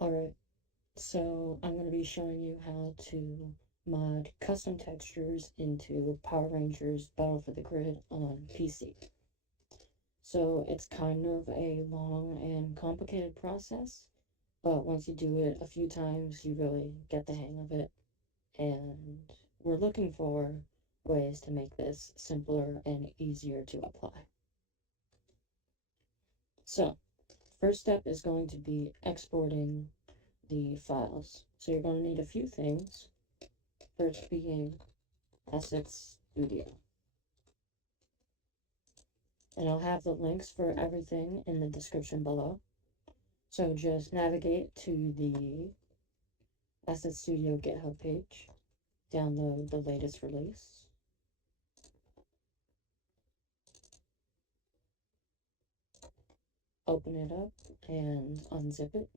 Alright, so I'm going to be showing you how to mod custom textures into Power Rangers Battle for the Grid on PC. So it's kind of a long and complicated process, but once you do it a few times, you really get the hang of it. And we're looking for ways to make this simpler and easier to apply. So, first step is going to be exporting the files. So you're going to need a few things. First being Assets Studio. And I'll have the links for everything in the description below. So just navigate to the Assets Studio GitHub page, download the latest release, open it up and unzip it.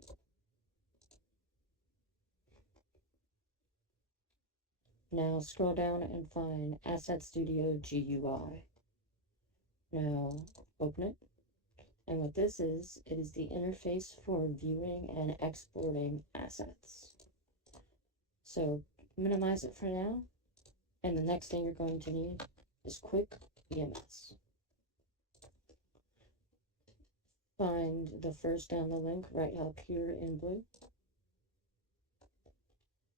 Now scroll down and find Asset Studio GUI. Now open it. And what this is, it is the interface for viewing and exporting assets. So minimize it for now. And the next thing you're going to need is Quick BMS. Find the first down the link right up here in blue.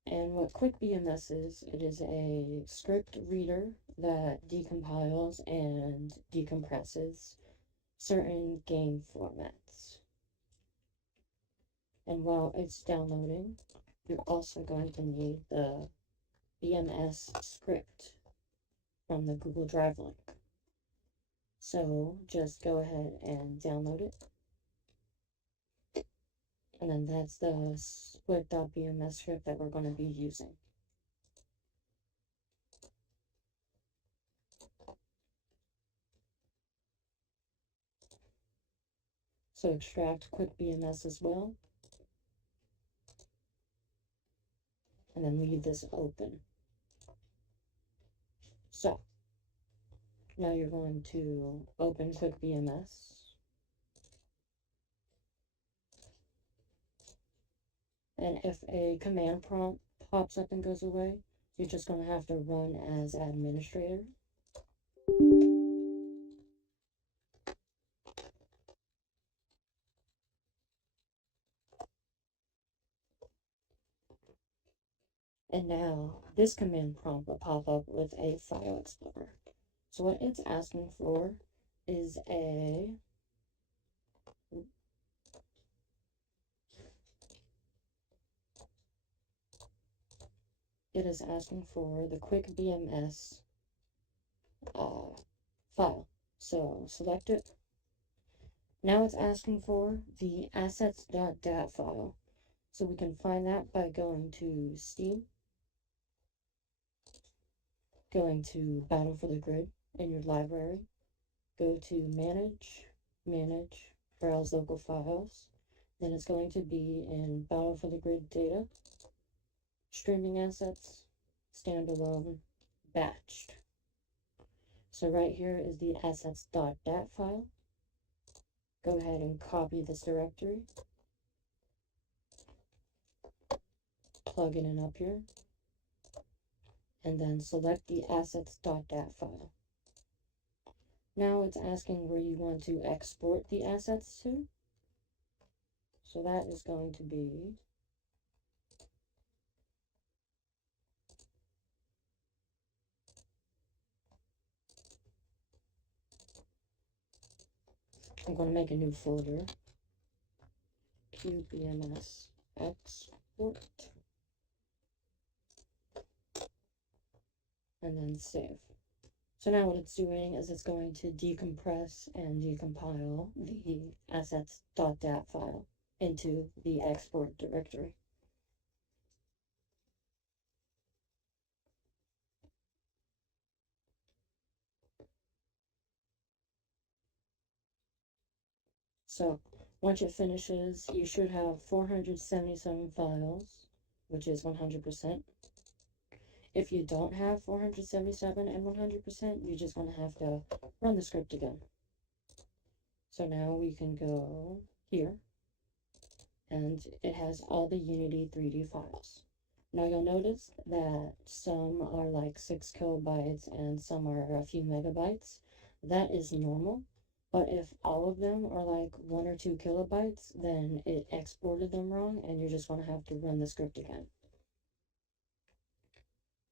And what Quick BMS is, it is a script reader that decompiles and decompresses certain game formats. And while it's downloading, you're also going to need the BMS script from the Google Drive link. So just go ahead and download it. And then that's the split.bms script that we're going to be using. So extract Quick BMS as well. And then leave this open. So now you're going to open Quick BMS. And if a command prompt pops up and goes away, you're just going to have to run as administrator. And now this command prompt will pop up with a file explorer. So what it's asking for is it is asking for the Quick BMS file. So select it. Now it's asking for the assets.dat file. So we can find that by going to Steam, going to Battle for the Grid in your library, go to Manage, Browse Local Files. Then it's going to be in Battle for the Grid Data, Streaming Assets, Standalone, Batched. So right here is the assets.dat file. Go ahead and copy this directory, plug it in up here, and then select the assets.dat file. Now it's asking where you want to export the assets to. So that is going to be I'm going to make a new folder, QBMS export, and then save. So now what it's doing is it's going to decompress and decompile the assets.dat file into the export directory. So once it finishes, you should have 477 files, which is 100%. If you don't have 477 and 100%, you're just going to have to run the script again. So now we can go here and it has all the Unity 3D files. Now you'll notice that some are like 6 kilobytes and some are a few megabytes. That is normal, but if all of them are like 1 or 2 kilobytes, then it exported them wrong and you're just going to have to run the script again.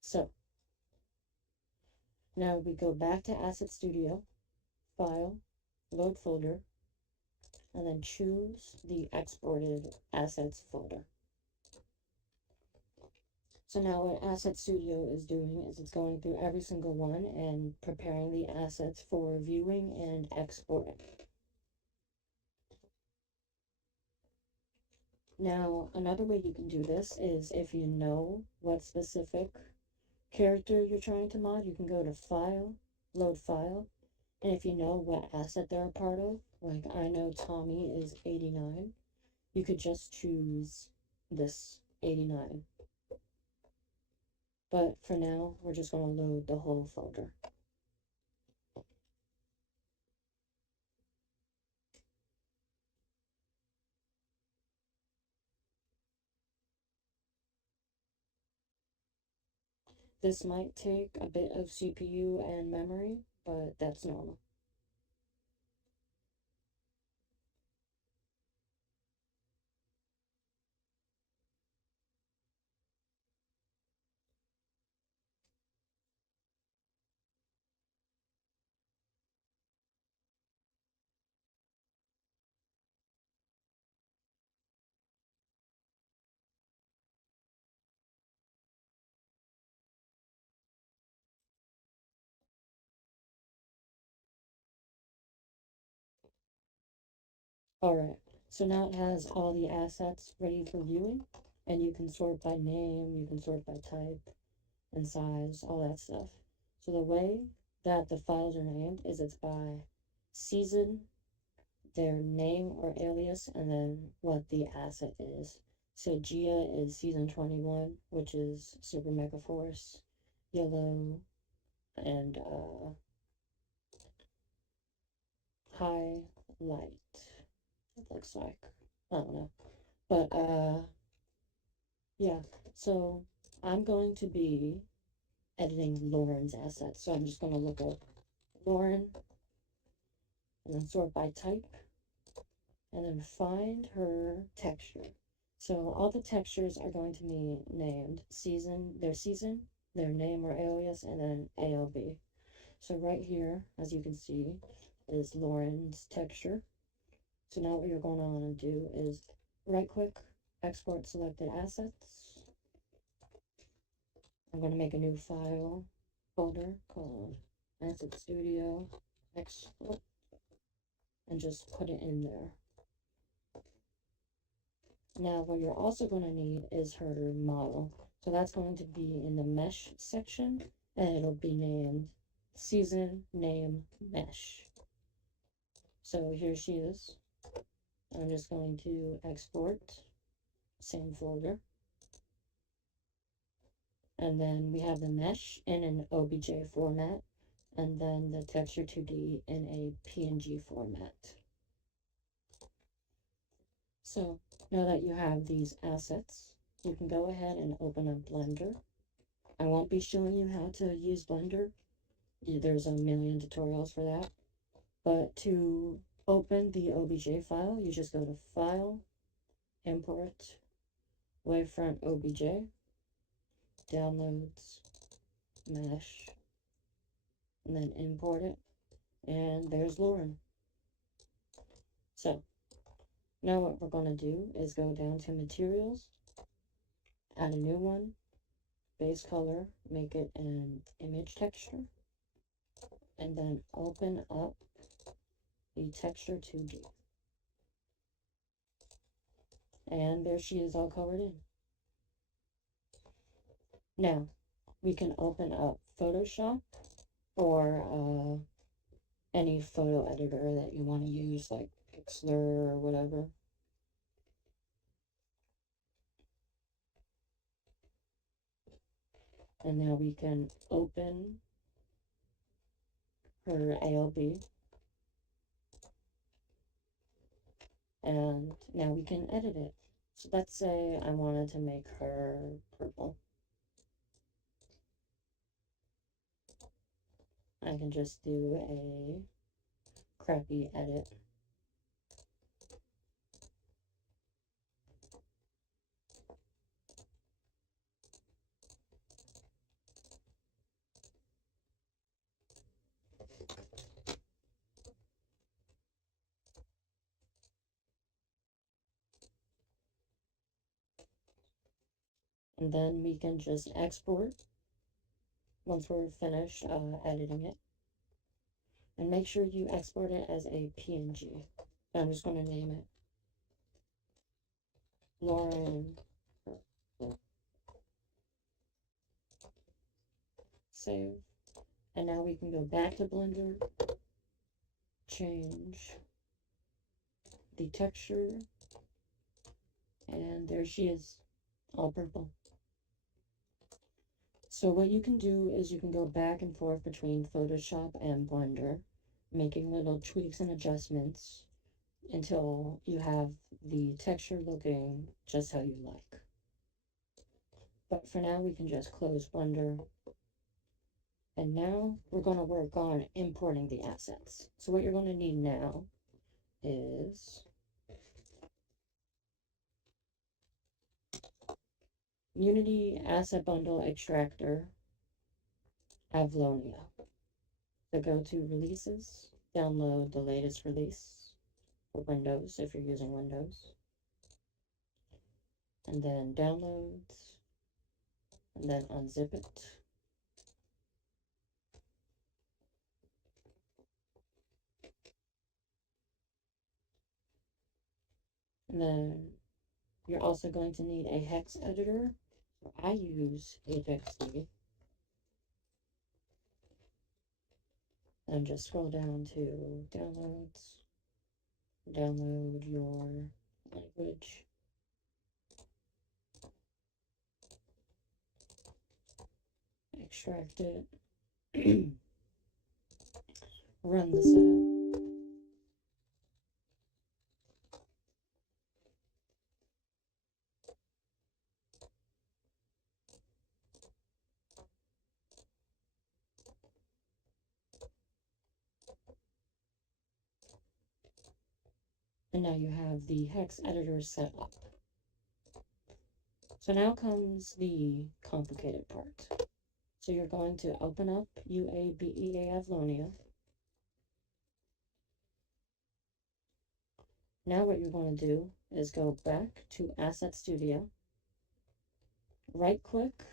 So now we go back to Asset Studio, File, Load Folder, and then choose the exported assets folder. So now what Asset Studio is doing is it's going through every single one and preparing the assets for viewing and exporting. Now, another way you can do this is if you know what specific character you're trying to mod, you can go to File, Load File, and if you know what asset they're a part of, like I know Tommy is 89, you could just choose this 89. But for now, we're just going to load the whole folder. This might take a bit of CPU and memory, but that's normal. Alright, so now it has all the assets ready for viewing, and you can sort by name, you can sort by type and size, all that stuff. So the way that the files are named is it's by season, their name or alias, and then what the asset is. So Gia is season 21, which is Super Mega Force, Yellow, and Highlight. It looks like, I don't know, but yeah. So I'm going to be editing Lauren's assets. So I'm just going to look up Lauren and then sort by type and then find her texture. So all the textures are going to be named season, their name or alias, and then ALB. So right here, as you can see, is Lauren's texture. So now what you're going to want to do is right click, export selected assets. I'm going to make a new file folder called Asset Studio Export and just put it in there. Now what you're also going to need is her model. So that's going to be in the mesh section and it'll be named season name mesh. So here she is. I'm just going to export, same folder. And then we have the mesh in an OBJ format, and then the texture 2D in a PNG format. So now that you have these assets, you can go ahead and open up Blender. I won't be showing you how to use Blender. There's a million tutorials for that. But to open the OBJ file, you just go to File, Import, Wavefront OBJ, Downloads, Mesh, and then import it. And there's Lauren. So now what we're going to do is go down to Materials, add a new one, base color, make it an image texture, and then open up the texture 2D. And there she is all colored in. Now, we can open up Photoshop or any photo editor that you want to use, like Pixlr or whatever. And now we can open her ALB. And now we can edit it. So let's say I wanted to make her purple. I can just do a crappy edit. And then we can just export once we're finished editing it. And make sure you export it as a PNG. I'm just going to name it Lauren. Save. And now we can go back to Blender, change the texture, and there she is, all purple. So what you can do is you can go back and forth between Photoshop and Blender, making little tweaks and adjustments until you have the texture looking just how you like. But for now, we can just close Blender. And now we're going to work on importing the assets. So what you're going to need now is Unity Asset Bundle Extractor Avlonia. So go to Releases, download the latest release for Windows if you're using Windows, and then Downloads, and then unzip it. And then you're also going to need a hex editor. I use HXD. And just scroll down to Downloads, download your language, extract it, run the setup. And now you have the hex editor set up. So now comes the complicated part. So you're going to open up UABEA Avlonia. Now what you're going to do is go back to Asset Studio, right click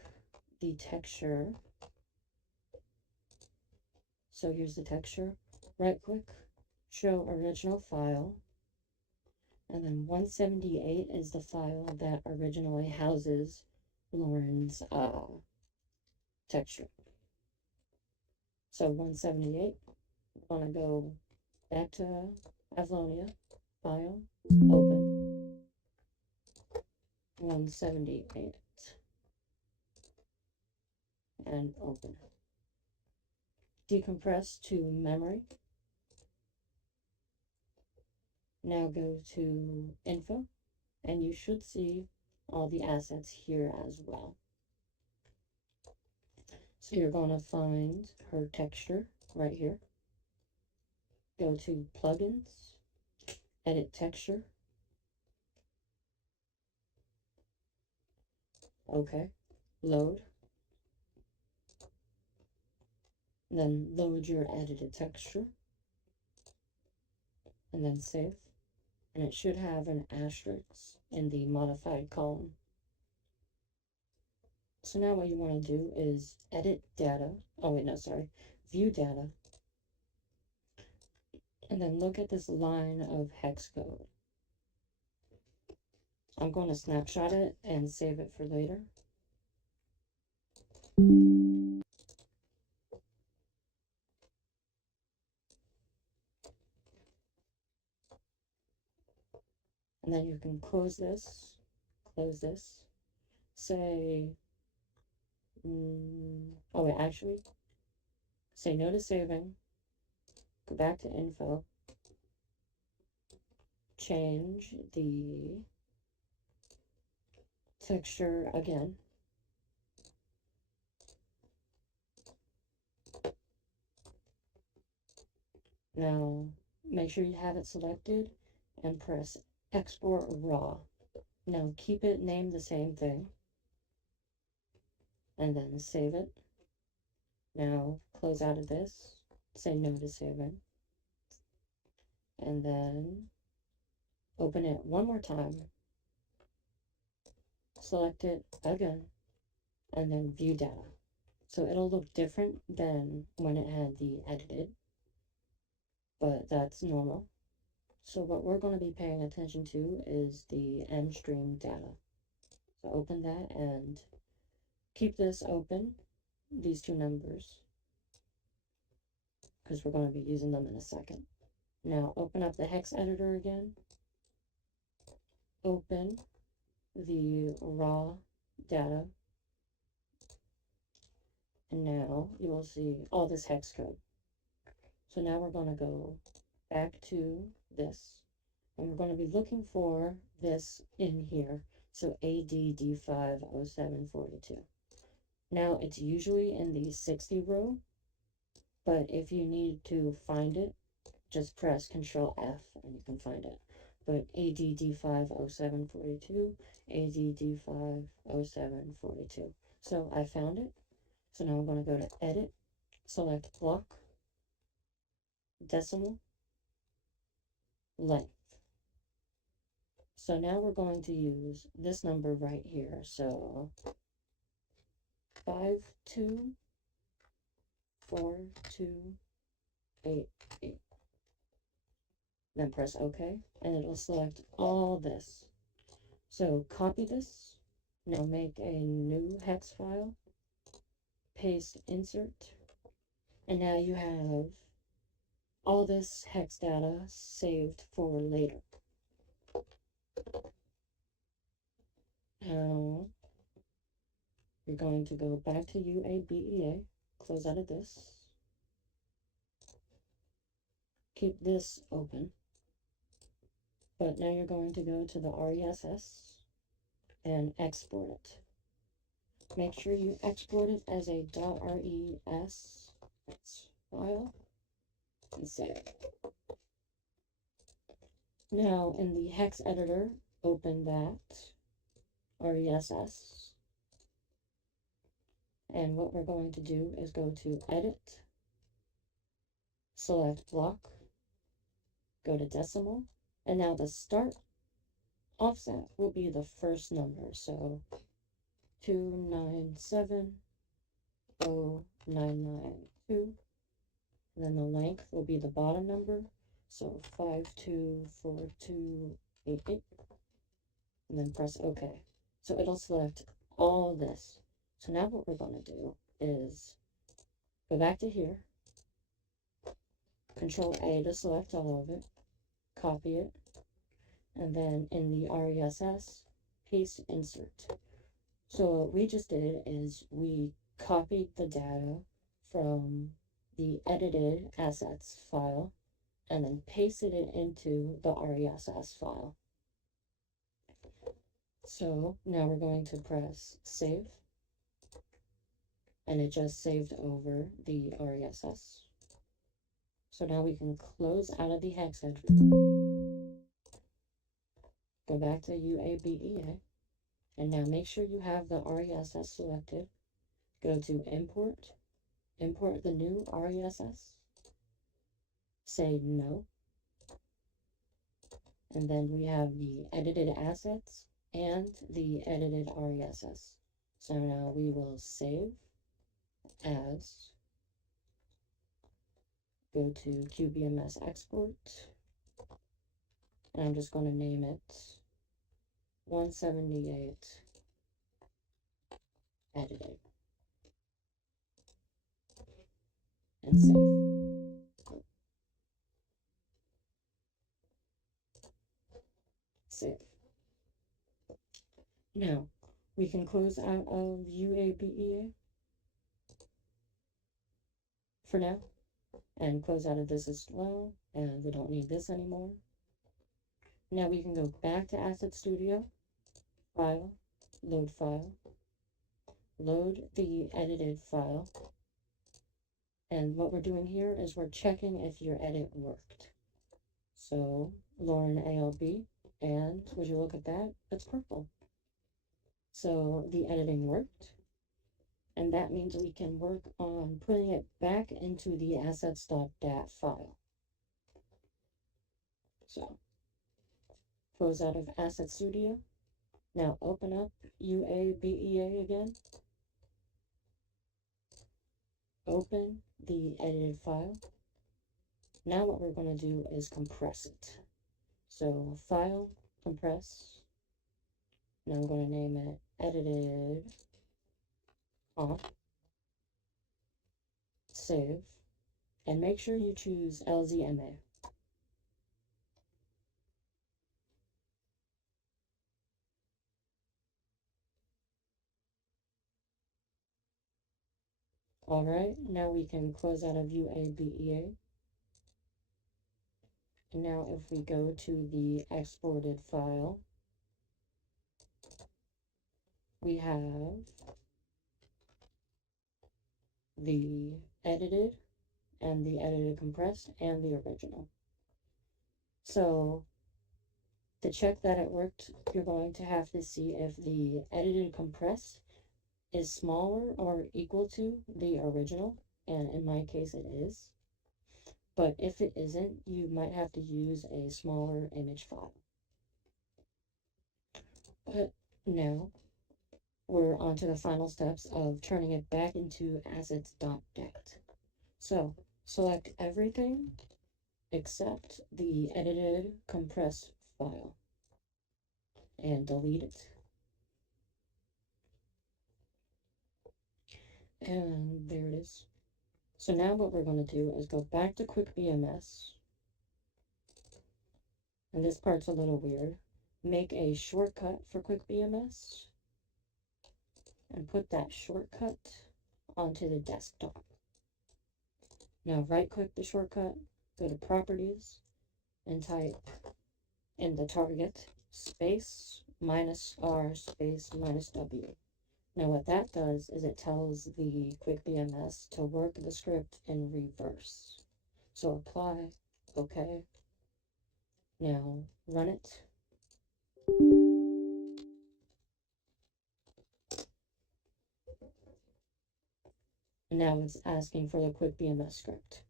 the texture. So here's the texture, right click, show original file, and then 178 is the file that originally houses Lauren's texture. So 178, we're going to go back to Avlonia, file, open, 178, and open. Decompress to memory. Now go to info, and you should see all the assets here as well. So you're going to find her texture right here. Go to plugins, edit texture. Okay, load. Then load your edited texture. And then save. And it should have an asterisk in the modified column. So now what you want to do is edit data. Oh wait, no, sorry. View data. And then look at this line of hex code. I'm going to snapshot it and save it for later. And then you can close this, say, oh wait, actually, say no to saving, go back to info, change the texture again. Now, make sure you have it selected and press Export Raw. Now, keep it named the same thing. And then save it. Now, close out of this. Say no to saving. And then open it one more time. Select it again. And then view data. So it'll look different than when it had the edited, but that's normal. So what we're going to be paying attention to is the end stream data. So open that and keep this open, these two numbers, because we're going to be using them in a second. Now open up the hex editor again, open the raw data, and now you will see all this hex code. So now we're going to go back to this, and we're going to be looking for this in here. So ADD50742. Now it's usually in the 60 row, but if you need to find it, just press Control F and you can find it. But ADD50742, ADD50742. So I found it. So now I'm going to go to Edit, select Block, Decimal, Length. So now we're going to use this number right here. So 524288. Then press OK, and it'll select all this. So copy this. Now make a new hex file. Paste insert. And now you have all this hex data saved for later. Now you're going to go back to UABEA, close out of this, keep this open, but now you're going to go to the RESS and export it. Make sure you export it as a .res file and save it. Now in the hex editor, open that RESS. And what we're going to do is go to Edit, select Block, go to Decimal, and now the start offset will be the first number. So 2970992. And then the length will be the bottom number. So 524288. And then press OK. So it'll select all this. So now what we're going to do is go back to here, Control A to select all of it, copy it, and then in the RESS, paste insert. So what we just did is we copied the data from the edited assets file and then pasted it into the RESS file. So now we're going to press save. And it just saved over the RESS. So now we can close out of the hex editor. Go back to UABEA. And now make sure you have the RESS selected. Go to Import. Import the new RESS. Say no. And then we have the edited assets and the edited RESS. So now we will save as, go to QBMS export, and I'm just going to name it 178 edited, and save. Save. Now we can close out of UABEA for now, and close out of this as well, and we don't need this anymore. Now we can go back to Asset Studio, File, load file, load the edited file, and what we're doing here is we're checking if your edit worked. So Lauren ALB, and would you look at that? It's purple. So the editing worked, and that means we can work on putting it back into the assets.dat file. So close out of Asset Studio. Now open up UABEA again. Open the edited file. Now what we're going to do is compress it. So file, compress. Now I'm going to name it edited on. Save. And make sure you choose LZMA. Alright, now we can close out of UABEA. And now if we go to the exported file, we have the edited and the edited compressed and the original. So to check that it worked, you're going to have to see if the edited compressed is smaller or equal to the original, and in my case it is. But if it isn't, you might have to use a smaller image file. But now we're on to the final steps of turning it back into assets.dat. So select everything except the edited compressed file and delete it. And there it is. So now what we're going to do is go back to QuickBMS. And this part's a little weird. Make a shortcut for QuickBMS and put that shortcut onto the desktop. Now right click the shortcut, go to properties, and type in the target space -R space -W. Now what that does is it tells the QuickBMS to work the script in reverse. So apply, okay. Now run it. And now it's asking for the QuickBMS script.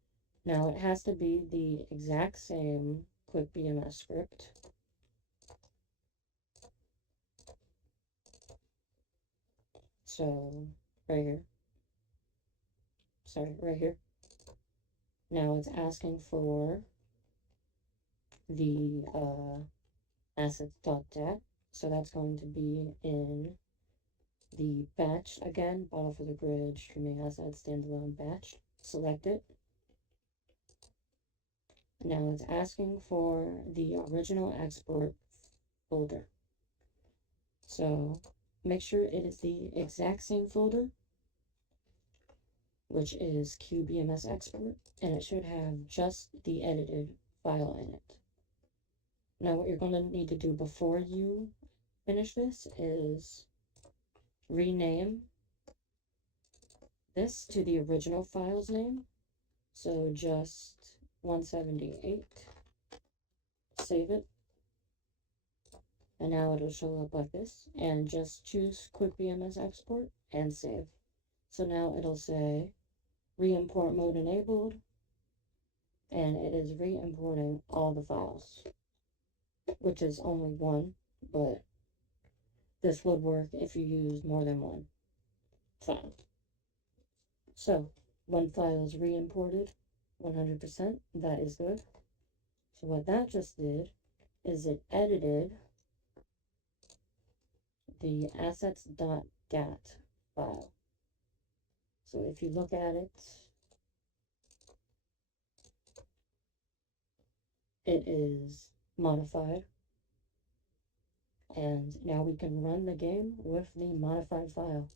Now it has to be the exact same QuickBMS script. So right here. Sorry, right here. Now it's asking for the assets.dat. So that's going to be in the batch again, bottle for the grid, streaming assets, standalone batch. Select it. Now it's asking for the original export folder. So make sure it is the exact same folder, which is QBMS export, and it should have just the edited file in it. Now what you're going to need to do before you finish this is rename this to the original file's name. So just 178. Save it. And now it'll show up like this. And just choose QuickBMS export and save. So now it'll say re-import mode enabled. And it is re-importing all the files, which is only one, but this would work if you use more than one file. So one file is re-imported 100%. That is good. So what that just did is it edited the assets.dat file. So if you look at it, it is modified. And now we can run the game with the modified file.